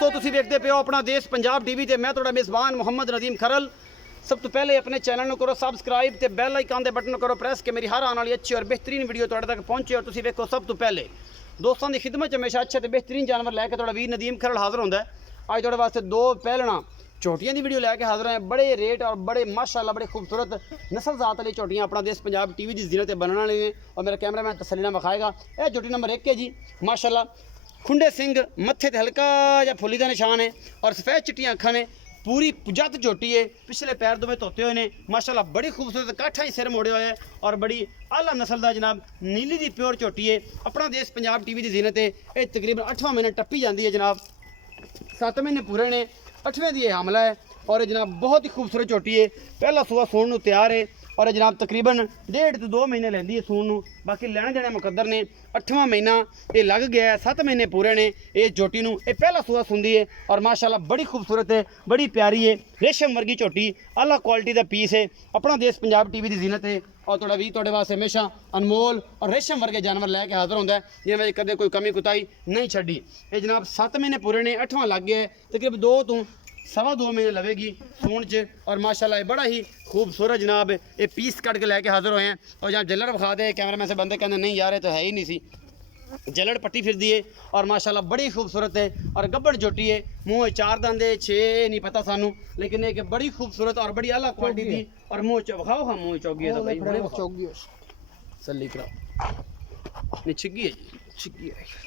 दोस्तों तुसीं वेखदे पे हो अपना देश पंजाब टीवी ते मैं तुहाडा मेज़बान मुहम्मद नदीम खरल। सब तो पहले अपने चैनल को करो सबसक्राइब ते बैल आइकन दे बटन करो प्रेस कि मेरी हर आने वाली अच्छी और बेहतरीन वीडियो तुहाडे तक पहुंचे और तुसीं वेखो सब तो पहले। दोस्तों की खिदमत हमेशा अच्छे तो बेहतरीन जानवर लैके तुहाडा वीर नदीम खरल हाज़र होंदा है। अज तुहाडे वास्ते दो पहलना झोटियां की वीडियो लैके हाज़र हैं। बड़े रेट और बड़े माशाअल्लाह बड़े खूबसूरत नस्ल जात वाली झोटियां अपना देश पंजाब टीवी की जीनत बनने वाली ने और मेरा कैमरामैन तसल्ली नाल विखाएगा। यह झोटी नंबर 1 है जी माशाअल्लाह। खुंडे सिंह मत्थे ते हल्का या फुली का निशान है और सफेद चिट्टियां अखां ने। पूरी जत झोटी है, पिछले पैर दोवें धोते हुए ने माशाअल्लाह। बड़ी खूबसूरत काठा ही सिर मोड़े हुआ है और बड़ी आला नस्ल का जनाब नीली दी प्योर झोटी है। अपना देश पंजाब टीवी की जीनत है। ये तकरीबन 8वां महीना टप्पी जाती है जनाब। 7 महीने पूरे ने, 8वें दी हमला है और जनाब बहुत ही खूबसूरत झोटी है। पहला सूआ सूण नूं तैयार है और जनाब तकरीबन 1.5 to 2 महीने लैंदी है सूण नूं। बाकी लैने देने मुकद्दर ने। 8वां महीना ये लग गया है, 7 महीने पूरे ने इस झोटी नूं। ये पहला सूआ सुंदी है और माशाअल्लाह बड़ी खूबसूरत है, बड़ी प्यारी है। रेशम वर्गी झोटी आला क्वालिटी का पीस है। अपना देश पंजाब टीवी की जीनत है और थोड़ा भी थोड़े वास्ते हमेशा अनमोल और रेशम वर्गे जानवर लैके हाजिर होंदा है जिन्हें कदे कोई कमी कुताई नहीं छड़ी। ये जनाब 7 महीने पूरे ने, 8वां लग गया है। तकरीबन 2 to 2.25 महीने लवेगी सूण च और माशाअल्लाह बड़ा ही खूबसूरत जनाब ये पीस कट के लैके हाजिर हुए हैं। और जहाँ जल्लड़ विखा दे कैमरामैन से बंदे कहते नहीं यार ये तो है ही नहीं सी, जल्लड़ पट्टी फिर दी है और माशाअल्लाह बड़ी खूबसूरत है और गब्बड़ झोटी है। मुँह 4 दंद 6 नहीं पता सानू, लेकिन एक बड़ी खूबसूरत और बड़ी आला क्वालिटी दी और मुँह विखाओ। हाँ मुँह चौगी है तो भाई सली कराओ। नहीं छिग्गी है जी,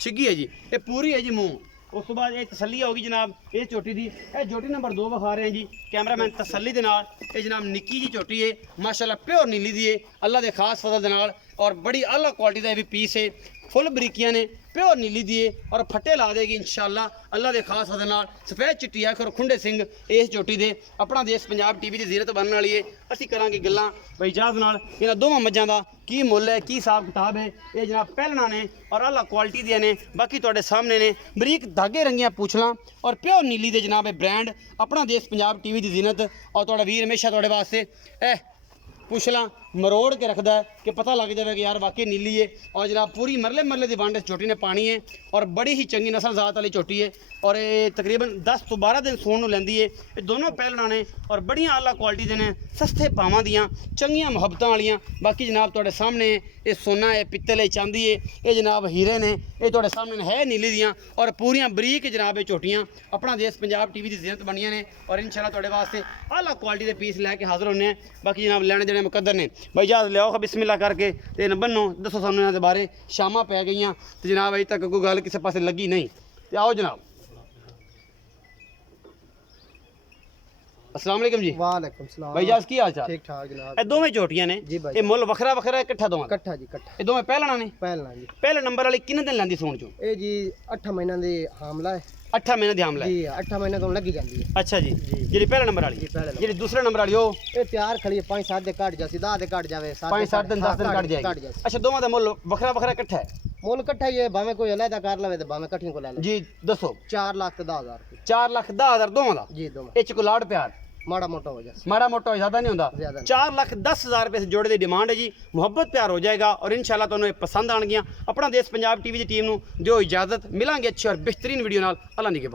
छिग्गी है जी, ये पूरी है जी मुँह। उस तो बाद ये तसल्ली होगी जनाब ये झोटी दी। यह झोटी नंबर 2 विखा रहे हैं जी कैमरामैन तसल्ली दे नाल। ये जनाब निक्की जी झोटी है माशाअल्लाह प्योर नीली दी है अल्लाह के खास फजल दे नाल और बड़ी आला क्वालिटी का भी पीस है। फुल बरीकियां ने, प्योर नीली दी है और फट्टे ला देगी इंशाअल्लाह अल्लाह के खास फजल नाल। सफेद चिट्टी अख और खुंडे सिंह इस झोटी दे अपना देश पंजाब टीवी की जीरत बनने वाली है। असीं करांगे गल्लां भाई इजाज़त नाल इन्हां दोवां मज्जां दा की मुੱਲ है, की हिसाब किताब है। ये जनाब पहलना ने और आला क्वालिटी दियां ने, बाकी तुहाडे सामने ने। बरीक धागे रंगियां पूछलां और प्योर नीली दे जनाब ब्रांड अपना देश पंजाब टीवी की जीनत। और तुहाडा वीर हमेशा तुहाडे वास्ते पुछला मरोड़ के रखता है कि पता लग जाए कि यार वाकई नीली है। और जनाब पूरी मरले मरले की वंड झोटी ने पानी है और बड़ी ही चंगी नस्ल जात वाली झोटी है और ये तकरीबन 10 to 12 दिन सूण नूं लैंदी है। ये दोनों पहलना ने और बड़ियां आला क्वालिटी दे ने, सस्ते भावां दियां चंगियां मुहब्बतां वालियां। बाकी जनाब तुहाडे सामने ये सोना है, पित्तल है, चांदी है, ये जनाब हीरे ने, ये तुहाडे सामने है नीली दियां और पूरियां बरीक जनाब ये झोटियां अपना देश पंजाब टीवी की जीनत बनियां ने और इंशाअल्लाह तुहाडे वास्ते आला क्वालिटी के पीस लैके हाजिर होने हैं। बाकी जनाब लैने देने मुकद्दर ने। भाई इजाज़त लियाओ बिस्मिल्लाह करके ते न बनो दसो सानू इन्हां दे बारे। शामां पै गईयां ते जनाब अजे तक कोई गल किसी पासे लगी नहीं। ते आओ जनाब। अस्सलाम वालेकुम जी। वालेकुम सलाम भाई इजाज़त की हाल चाल? ठीक ठाक जनाब। ये दोवें झोटियां ने, ये मुੱਲ वखरा वखरा है इकट्ठा दोवां? इकट्ठा जी इकट्ठा। ये दोवें पहलना ने? पहलना जी। पहले नंबर वाली किन्ने दिन लैंदी सूण चों? ये जी 8 महीनों दी हामला है। 8 महीने दी हमला है जी, 8 महीने तो लगी जाती है। अच्छा जी, जी पहले नंबर वाली। जी दूसरे नंबर वाली ओ ये तैयार खड़ी है 5-7 दिन कट जासी, 10 दिन कट जावे, 5-7 दिन 10 दिन कट जाएगी। अच्छा दोवां दा मुੱਲ वखरा वखरा इकट्ठा है? मुੱਲ इकट्ठा ही है, भाਵੇਂ कोई अलग कर लवे ते भाਵੇਂ इकट्ठियों को ले ले जी दसो। 4 लाख ते 10,000 रुपए। 4 लाख 10,000 दोवां दा जी दोनों। ये च कोई लाड़ प्यार माड़ा मोटा हो जाए, माड़ा मोटा हो ज़्यादा नहीं होता। ज़्यादा 4,10,000 रुपये से जोड़े की डिमांड है जी। मुहब्बत प्यार हो जाएगा और इंशाल्लाह तुहानू ये पसंद आएगियां। अपना देश पंजाब टीवी की टीम नू दिओ इजाज़त, मिलांगे अच्छी और बेहतरीन वीडियो नाल। अल्लाह निगहबान।